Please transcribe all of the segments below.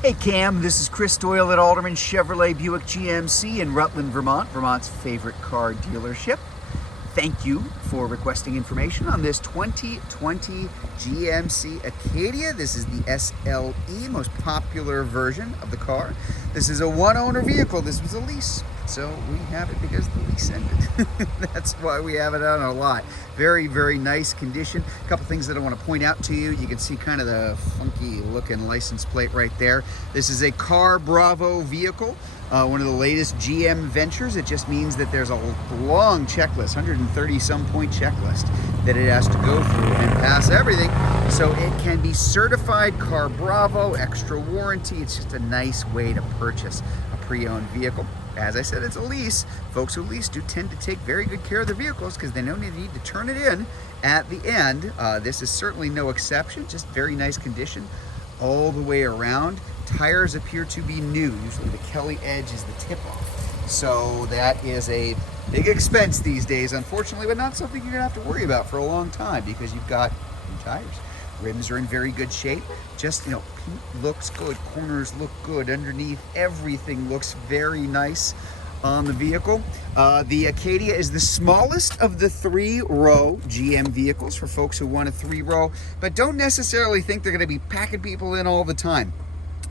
Hey Cam, this is Chris Doyle at Alderman Chevrolet Buick GMC in Rutland, Vermont, Vermont's favorite car dealership. Thank you for requesting information on this 2020 GMC Acadia. This is the SLE, most popular version of the car. This is a one-owner vehicle. This was a lease, so we have it because the lease ended. That's why we have it on our lot. Very, very nice condition. A couple things that I want to point out to you. You can see kind of the funky looking license plate right there. This is a Car Bravo vehicle. One of the latest GM ventures. It just means that there's a long checklist, 130 some point checklist that it has to go through and pass everything. So it can be certified Car Bravo, extra warranty. It's just a nice way to purchase a pre-owned vehicle. As I said, it's a lease. Folks who lease do tend to take very good care of their vehicles because they know they need to turn it in at the end. This is certainly no exception, just very nice condition all the way around. Tires appear to be new. Usually the Kelly Edge is the tip-off. So that is a big expense these days, unfortunately, but not something you're gonna have to worry about for a long time because you've got new tires. Rims are in very good shape. Just, paint looks good, corners look good, underneath everything looks very nice on the vehicle. The Acadia is the smallest of the three-row GM vehicles for folks who want a three-row, but don't necessarily think they're gonna be packing people in all the time.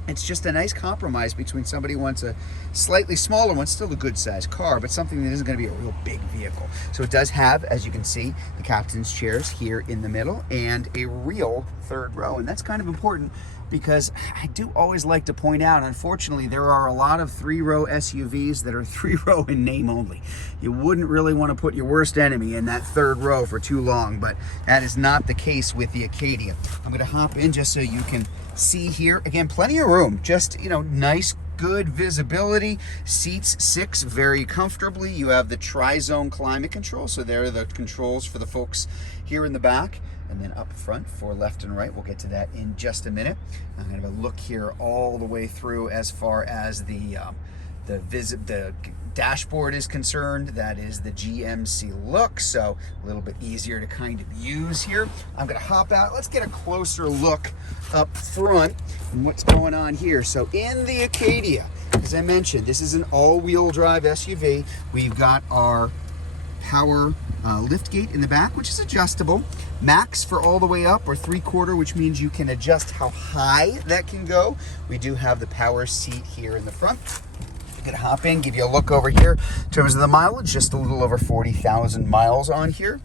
It's just a nice compromise between somebody who wants a slightly smaller one, still a good sized car, but something that isn't going to be a real big vehicle. So it does have, as you can see, the captain's chairs here in the middle and a real third row. And that's kind of important because I do always like to point out, unfortunately, there are a lot of three-row SUVs that are three-row in name only. You wouldn't really want to put your worst enemy in that third row for too long, but that is not the case with the Acadia. I'm going to hop in just so you can see here. Again, plenty of room, just, nice, good visibility. Seats 6 very comfortably. You have the tri-zone climate control, so there are the controls for the folks here in the back. And then up front for left and right. We'll get to that in just a minute. I'm going to have a look here all the way through as far as the dashboard is concerned. That is the GMC look, so a little bit easier to kind of use here. I'm going to hop out. Let's get a closer look up front and what's going on here. So in the Acadia, as I mentioned, this is an all-wheel drive SUV. We've got our power lift gate in the back, which is adjustable. Max for all the way up, or 3/4, which means you can adjust how high that can go. We do have the power seat here in the front. I'm gonna hop in, give you a look over here. In terms of the mileage, just a little over 40,000 miles on here.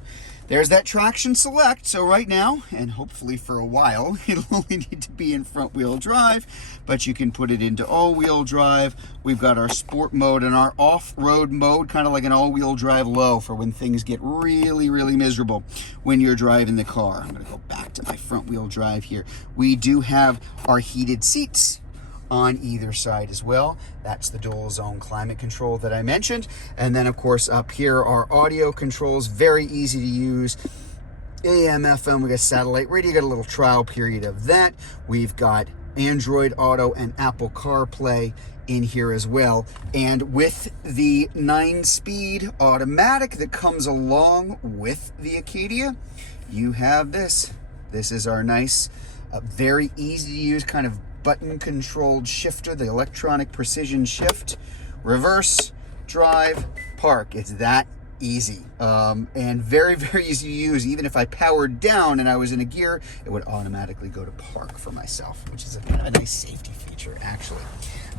There's that traction select. So right now, and hopefully for a while, it'll only need to be in front wheel drive, but you can put it into all wheel drive. We've got our sport mode and our off-road mode, kind of like an all-wheel drive low for when things get really, really miserable when you're driving the car. I'm gonna go back to my front wheel drive here. We do have our heated seats on either side as well. That's the dual zone climate control that I mentioned. And then of course up here are audio controls, very easy to use. AM, FM, we got satellite radio, got a little trial period of that. We've got Android Auto and Apple CarPlay in here as well. And with the 9-speed automatic that comes along with the Acadia, you have this. This is our nice, very easy to use kind of button controlled shifter, the electronic precision shift, reverse, drive, park. It's that easy and very, very easy to use. Even if I powered down and I was in a gear, it would automatically go to park for myself, which is a kind of a nice safety feature actually.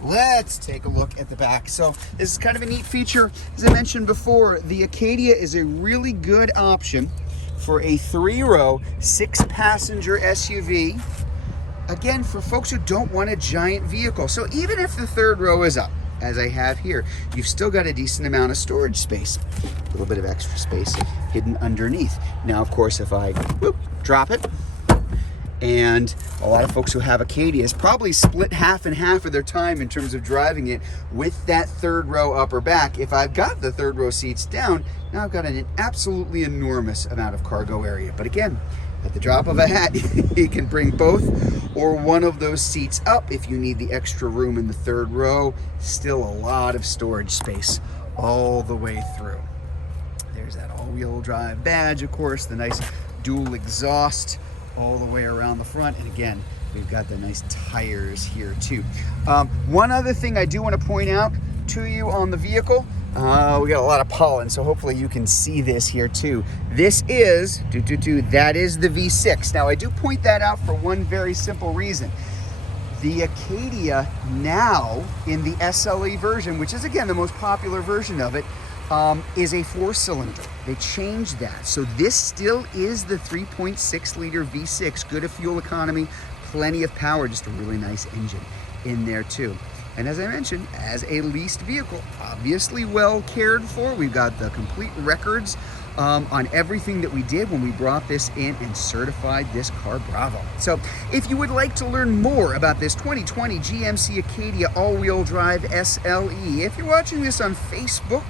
Let's take a look at the back. So this is kind of a neat feature. As I mentioned before, the Acadia is a really good option for a 3-row, 6-passenger SUV. Again, for folks who don't want a giant vehicle. So even if the third row is up, as I have here, you've still got a decent amount of storage space. A little bit of extra space hidden underneath. Now, of course, if I drop it, and a lot of folks who have Acadias probably split half and half of their time in terms of driving it with that third row upper back. If I've got the third row seats down, now I've got an absolutely enormous amount of cargo area. But again, at the drop of a hat, you can bring both or one of those seats up if you need the extra room in the third row. Still a lot of storage space all the way through. There's that all-wheel drive badge, of course, the nice dual exhaust all the way around the front. And again, We've got the nice tires here too. One other thing I do want to point out to you on the vehicle, we got a lot of pollen, so hopefully you can see this here too. This is, that is the V6. Now I do point that out for one very simple reason. The Acadia now in the SLE version, which is again the most popular version of it, is a 4-cylinder. They changed that. So this still is the 3.6 liter V6, good of fuel economy, plenty of power, just a really nice engine in there too. And as I mentioned, as a leased vehicle, obviously well cared for. We've got the complete records on everything that we did when we brought this in and certified this car Bravo. So if you would like to learn more about this 2020 GMC Acadia all-wheel drive SLE, if you're watching this on Facebook,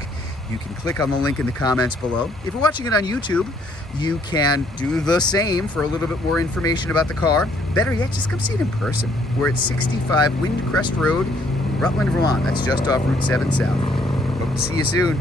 you can click on the link in the comments below. If you're watching it on YouTube, you can do the same for a little bit more information about the car. Better yet, just come see it in person. We're at 65 Windcrest Road, Rutland, Vermont. That's just off Route 7 South. Hope to see you soon.